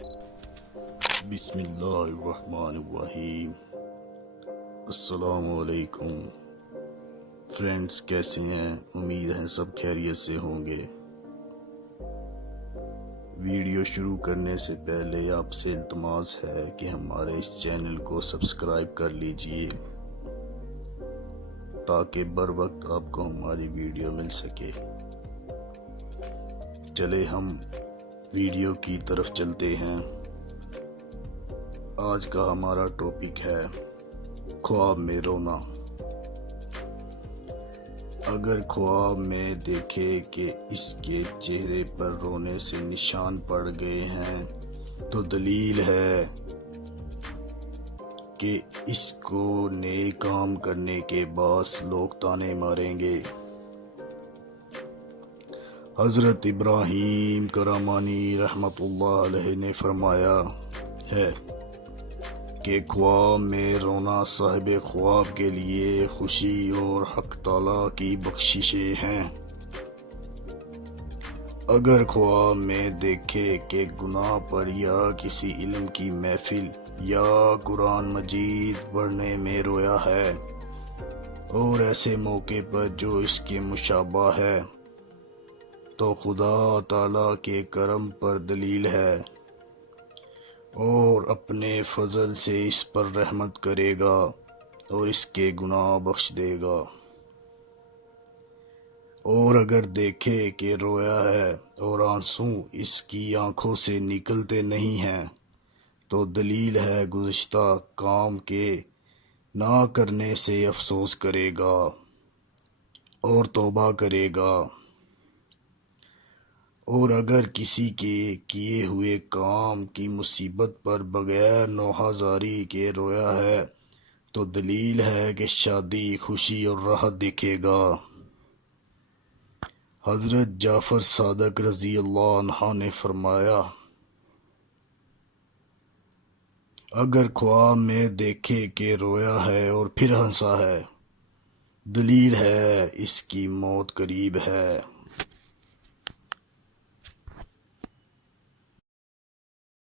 بسم اللہ الرحمن الرحیم۔ السلام علیکم فرینڈز، کیسے ہیں؟ امید ہے سب خیریت سے ہوں گے۔ ویڈیو شروع کرنے سے پہلے آپ سے التماس ہے کہ ہمارے اس چینل کو سبسکرائب کر لیجئے تاکہ بر وقت آپ کو ہماری ویڈیو مل سکے۔ چلے ہم ویڈیو کی طرف چلتے ہیں۔ آج کا ہمارا ٹاپک ہے خواب میں رونا۔ اگر خواب میں دیکھے کہ اس کے چہرے پر رونے سے نشان پڑ گئے ہیں تو دلیل ہے کہ اس کو نیک کام کرنے کے باعث لوگ طانے ماریں گے۔ حضرت ابراہیم کرامانی رحمت اللہ علیہ نے فرمایا ہے کہ خواب میں رونا صاحب خواب کے لیے خوشی اور حق تعالیٰ کی بخششیں ہیں۔ اگر خواب میں دیکھے کہ گناہ پر یا کسی علم کی محفل یا قرآن مجید پڑھنے میں رویا ہے اور ایسے موقع پر جو اس کے مشابہ ہے تو خدا تعالیٰ کے کرم پر دلیل ہے اور اپنے فضل سے اس پر رحمت کرے گا اور اس کے گناہ بخش دے گا۔ اور اگر دیکھے کہ رویا ہے اور آنسو اس کی آنکھوں سے نکلتے نہیں ہیں تو دلیل ہے گزشتہ کام کے نہ کرنے سے افسوس کرے گا اور توبہ کرے گا۔ اور اگر کسی کے کیے ہوئے کام کی مصیبت پر بغیر نوحہ زاری کے رویا ہے تو دلیل ہے کہ شادی، خوشی اور راحت دکھے گا۔ حضرت جعفر صادق رضی اللہ عنہ نے فرمایا، اگر خواب میں دیکھے کہ رویا ہے اور پھر ہنسا ہے، دلیل ہے اس کی موت قریب ہے۔